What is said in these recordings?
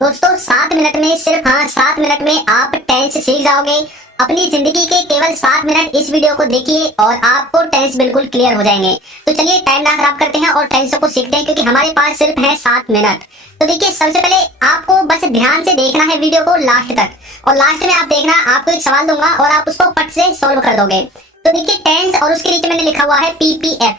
दोस्तों 7 मिनट में, सिर्फ 7 मिनट में आप टेंस सीख जाओगे। अपनी जिंदगी के केवल 7 मिनट इस वीडियो को देखिए और आपको टेंस बिल्कुल क्लियर हो जाएंगे। तो चलिए टाइम ना खराब करते हैं और टेंसों को सीखते हैं, क्योंकि हमारे पास सिर्फ है 7 मिनट। तो देखिए, सबसे पहले आपको बस ध्यान से देखना है वीडियो को लास्ट तक, और लास्ट में आप देखना, आपको एक सवाल दूंगा और आप उसको फट से सोल्व कर दोगे। तो देखिए टेंस, और उसके नीचे मैंने लिखा हुआ है PPF।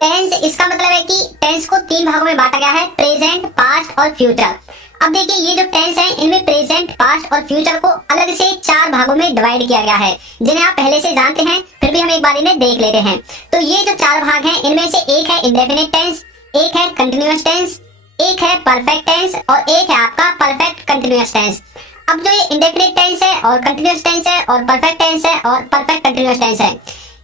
टेंस, इसका मतलब है कि टेंस को 3 भागों में बांटा गया है, प्रेजेंट, पास्ट और फ्यूचर। अब देखिए, ये जो टेंस है इनमें प्रेजेंट, पास्ट और फ्यूचर को अलग से 4 भागों में डिवाइड किया गया है, जिन्हें आप पहले से जानते हैं, फिर भी हम एक बार इन्हें देख लेते हैं। तो ये जो 4 भाग हैं, इनमें से एक है इंडेफिनिट टेंस, एक है कंटिन्यूअस टेंस, एक है परफेक्ट टेंस और एक है आपका परफेक्ट कंटिन्यूअस टेंस। अब जो ये इंडेफिनिट टेंस है और कंटिन्यूअस टेंस है और परफेक्ट टेंस है और परफेक्ट कंटिन्यूअस टेंस है,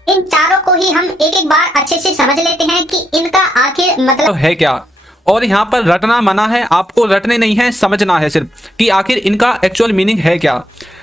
इन चारों को ही हम एक एक बार अच्छे से समझ लेते हैं कि इनका आखिर मतलब है क्या। और यहाँ पर रटना मना है, आपको रटने नहीं है, समझना है सिर्फ कि आखिर इनका एक्चुअल मीनिंग है क्या।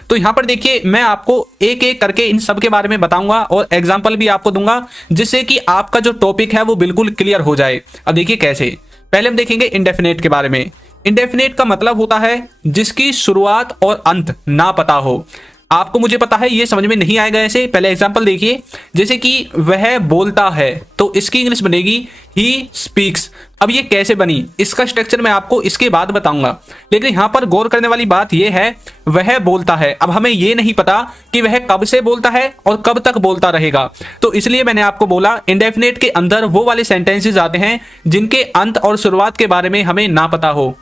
तो यहाँ पर देखिए, मैं आपको एक एक करके इन सब के बारे में बताऊंगा और एग्जाम्पल भी आपको दूंगा, जिससे कि आपका जो टॉपिक है वो बिल्कुल क्लियर हो जाए। अब देखिए कैसे। पहले हम देखेंगे इंडेफिनेट के बारे में। इंडेफिनेट का मतलब होता है जिसकी शुरुआत और अंत ना पता हो। आपको मुझे पता है ये समझ में नहीं आएगा ऐसे। पहले एग्जांपल देखिए, जैसे कि वह बोलता है, तो इसकी इंग्लिश बनेगी ही स्पीक्स। अब ये कैसे बनी, इसका स्ट्रक्चर मैं आपको इसके बाद बताऊंगा, लेकिन यहाँ पर गौर करने वाली बात यह है, वह बोलता है। अब हमें ये नहीं पता कि वह कब से बोलता है और कब तक बोलता रहेगा, तो इसलिए मैंने आपको बोला इंडेफिनेट के अंदर वो वाले सेंटेंसेस आते हैं जिनके अंत और शुरुआत के बारे में हमें ना पता हो।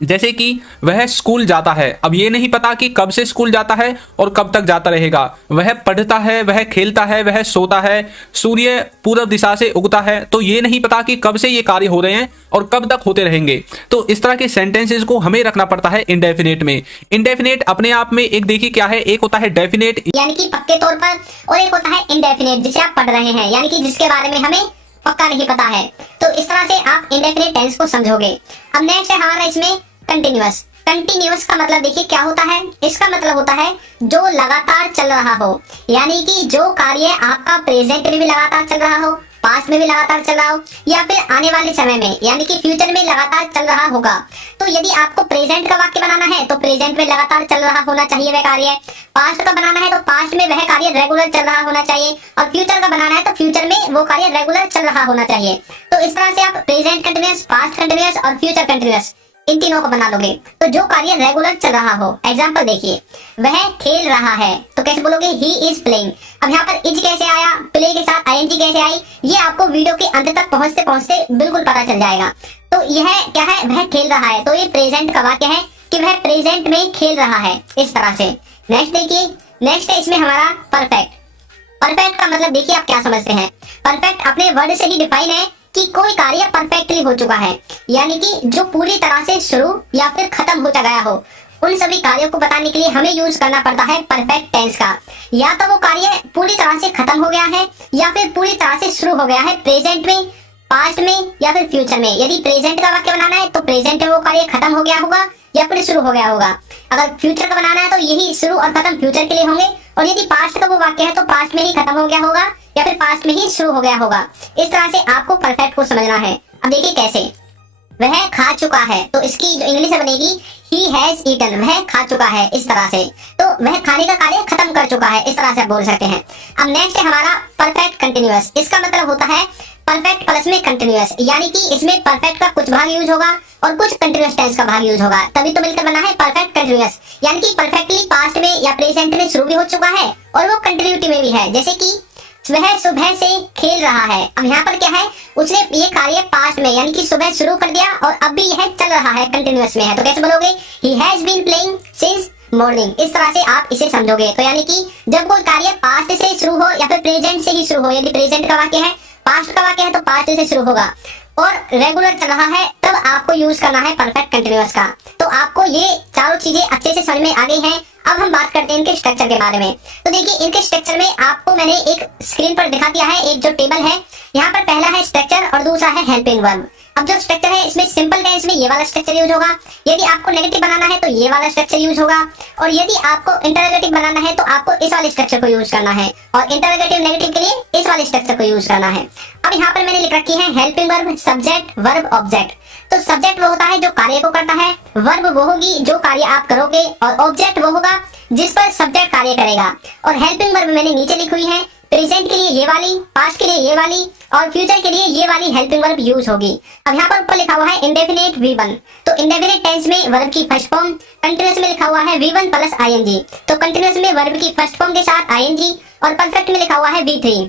जैसे कि वह स्कूल जाता है, अब ये नहीं पता कि कब से स्कूल जाता है और कब तक जाता रहेगा। वह पढ़ता है, वह खेलता है, वह सोता है, सूर्य पूर्व दिशा से उगता है, तो ये नहीं पता कि कब से ये कार्य हो रहे हैं और कब तक होते रहेंगे। तो इस तरह के सेंटेंसेस को हमें रखना पड़ता है इंडेफिनेट में। इंडेफिनेट अपने आप में एक देखिए क्या है, एक होता है डेफिनेट यानी कि पक्के तौर पर, और एक होता है इनडेफिनेट जिसे आप पढ़ रहे हैं, यानी कि जिसके बारे में हमें पक्का नहीं पता है। तो इस तरह से आप इंडेफिनेट टेंस को समझोगे। अब नेक्स्ट है हमारा इसमें कंटिन्यूअस। कंटिन्यूअस का मतलब देखिए क्या होता है। इसका मतलब होता है जो लगातार चल रहा हो, यानी कि जो कार्य आपका प्रेजेंट में भी लगातार चल रहा हो, पास्ट में भी लगातार चल रहा हो, या फिर आने वाले समय में यानी कि फ्यूचर में लगातार चल रहा होगा। तो यदि आपको प्रेजेंट का वाक्य बनाना है तो प्रेजेंट में लगातार चल रहा होना चाहिए वह कार्य। पास्ट का बनाना है तो पास्ट में वह कार्य रेगुलर चल रहा होना चाहिए, और फ्यूचर का बनाना है तो फ्यूचर में वो कार्य रेगुलर चल रहा होना चाहिए। तो इस तरह से आप प्रेजेंट कंटिन्यूअस, पास्ट कंटिन्यूअस और फ्यूचर कंटिन्यूअस इन तीनों को बना लोगे। तो जो कार्य रेगुलर चल रहा हो, एग्जांपल देखिए, वह खेल रहा है, तो कैसे बोलोगे, ही इज प्लेइंग। अब यहाँ पर इज कैसे आया, प्ले के साथ आईएनजी कैसे आई, ये आपको वीडियो के अंत तक पहुंचते पहुंचते बिल्कुल पता चल जाएगा। तो यह क्या है, वह खेल रहा है, तो ये प्रेजेंट का वाक्य है कि वह प्रेजेंट में खेल रहा है, इस तरह से। नेक्स्ट देखिए, नेक्स्ट है इसमें हमारा परफेक्ट। परफेक्ट का मतलब देखिए आप क्या समझते हैं। परफेक्ट अपने वर्ड से ही डिफाइन है कि कोई कार्य परफेक्टली हो चुका है, यानी कि जो पूरी तरह से शुरू या फिर खत्म हो गया हो। उन सभी कार्यों को बताने के लिए हमें यूज करना पड़ता है परफेक्ट टेंस का। या तो वो कार्य पूरी तरह से खत्म हो गया है, या फिर पूरी तरह से शुरू हो गया है प्रेजेंट में, पास्ट में या फिर फ्यूचर में। यदि प्रेजेंट का वाक्य बनाना है तो प्रेजेंट में वो कार्य खत्म हो गया होगा या फिर शुरू हो गया होगा। अगर फ्यूचर का बनाना है तो यही शुरू और खत्म फ्यूचर के लिए होंगे, और यदि पास्ट का वो वाक्य है तो पास्ट में ही खत्म हो गया होगा या फिर पास्ट में ही शुरू हो गया होगा। इस तरह से आपको परफेक्ट को समझना है। अब देखिए कैसे, वह खा चुका है, तो इसकी जो इंग्लिश बनेगी he has eaten, वह खा चुका है, इस तरह से। तो वह खाने का कार्य खत्म कर चुका है, इस तरह से आप बोल सकते हैं। अब नेक्स्ट है हमारा परफेक्ट कंटिन्यूअस। इसका मतलब होता है परफेक्ट प्लस में कंटिन्यूअस, यानी कि इसमें परफेक्ट का कुछ भाग यूज होगा और कुछ कंटिन्यूअस टेंस का भाग यूज होगा, तभी तो मिलकर बना है परफेक्ट कंटिन्यूअस। यानी कि परफेक्टली पास्ट में या प्रेजेंट में शुरू भी हो चुका है और वो कंटिन्यूटी में भी है। जैसे कि वह सुबह से खेल रहा है, अब यहाँ पर क्या है, उसने ये कार्य पास्ट में यानी कि सुबह शुरू कर दिया और अब भी यह चल रहा है, कंटिन्यूअस में है, तो कैसे बोलोगे, he has been playing since morning। इस तरह से आप इसे समझोगे। तो यानी कि जब कोई कार्य पास्ट से शुरू हो या फिर प्रेजेंट से ही शुरू हो, यदि प्रेजेंट का वाक्य है, पास्ट का वाक्य है तो पास्ट से शुरू होगा और रेगुलर चल रहा है, तब आपको यूज करना है परफेक्ट कंटिन्यूअस का। तो आपको ये चारों चीजें अच्छे से समझ में आ गई हैं। अब हम बात करते हैं इनके स्ट्रक्चर के बारे में। तो देखिए, इनके स्ट्रक्चर में आपको मैंने एक स्क्रीन पर दिखा दिया है, एक जो टेबल है। यहाँ पर पहला है स्ट्रक्चर और दूसरा है हेल्पिंग वर्ब। अब जो स्ट्रक्चर है इसमें सिंपल टेंस में ये वाला स्ट्रक्चर यूज होगा, यदि आपको नेगेटिव बनाना है तो ये वाला स्ट्रक्चर यूज होगा, और यदि आपको इंटरोगेटिव बनाना है तो आपको इस वाले स्ट्रक्चर को यूज करना है, और इंटरोगेटिव नेगेटिव के लिए इस वाले स्ट्रक्चर को यूज करना है। अब यहाँ पर मैंने लिख रखी है helping verb, subject, verb, object. तो सब्जेक्ट वो होता है जो कार्य को करता है, वर्ब वो होगी जो कार्य आप करोगे, और ऑब्जेक्ट वो होगा जिस पर सब्जेक्ट कार्य करेगा। और हेल्पिंग वर्ब मैंने नीचे लिखी हुई है, प्रेजेंट के लिए ये वाली, पास्ट के लिए ये वाली, और फ्यूचर के लिए ये वाली हेल्पिंग वर्ब यूज होगी। अब यहाँ पर ऊपर लिखा हुआ है इंडेफिनिट V1, तो इंडेफिनिट टेंस में वर्ब की फर्स्ट फॉर्म, कंटिन्यूअस में लिखा हुआ है V1 प्लस ing, तो कंटिन्यूअस में वर्ब की फर्स्ट फॉर्म के साथ ing, और परफेक्ट में लिखा हुआ है V3।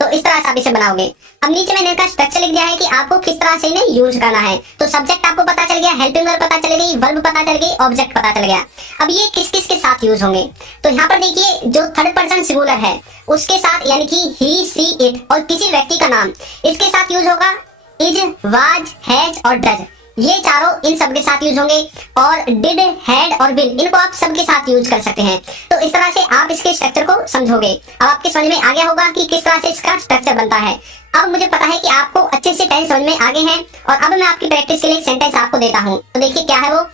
तो इस तरह से आप इसे बनाओगे। अब नीचे मैंने इनका स्ट्रक्चर लिख दिया है कि आपको किस तरह से इन्हें यूज करना है। तो सब्जेक्ट आपको पता चल गया, हेल्पिंग वर्ब पता चल गई, वर्ब पता चल गई, ऑब्जेक्ट पता चल गया। अब ये किस किस के साथ यूज होंगे, तो यहाँ पर देखिए जो थर्ड पर्सन सिंगुलर है उसके साथ, यानी कि ही, सी, इट, और किसी व्यक्ति का नाम, इसके साथ यूज होगा इज, वाज, हैज और डज। ये चारों इन सब के साथ यूज होंगे, और डिड, हैड और विल, इनको आप सबके साथ यूज कर सकते हैं। तो इस तरह से आप इसके स्ट्रक्चर को समझोगे। अब आपके समझ में आ गया होगा कि किस तरह से इसका स्ट्रक्चर बनता है। अब मुझे पता है कि आपको अच्छे से टेंस समझ में आ गए हैं, और अब मैं आपकी प्रैक्टिस के लिए एक सेंटेंस आपको देता हूँ। तो देखिए क्या है वो,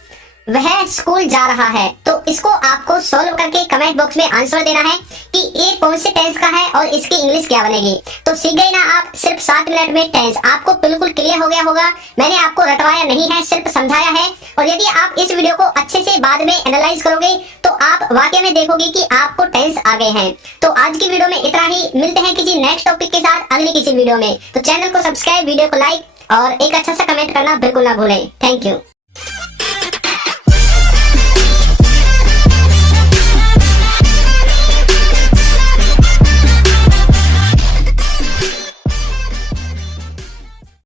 वह स्कूल जा रहा है। तो इसको आपको सॉल्व करके कमेंट बॉक्स में आंसर देना है कि ये कौन से टेंस का है और इसकी इंग्लिश क्या बनेगी। तो सीख गए ना आप, सिर्फ 7 मिनट में टेंस आपको बिल्कुल क्लियर हो गया होगा। मैंने आपको रटवाया नहीं है, सिर्फ समझाया है। और यदि आप इस वीडियो को अच्छे से बाद में एनालाइज करोगे तो आप वाकई में देखोगे कि आपको टेंस आ गए हैं। तो आज की वीडियो में इतना ही, मिलते हैं किसी नेक्स्ट टॉपिक के साथ अगली किसी वीडियो में। तो चैनल को सब्सक्राइब, वीडियो को लाइक और एक अच्छा सा कमेंट करना बिल्कुल ना भूलें। Thank you.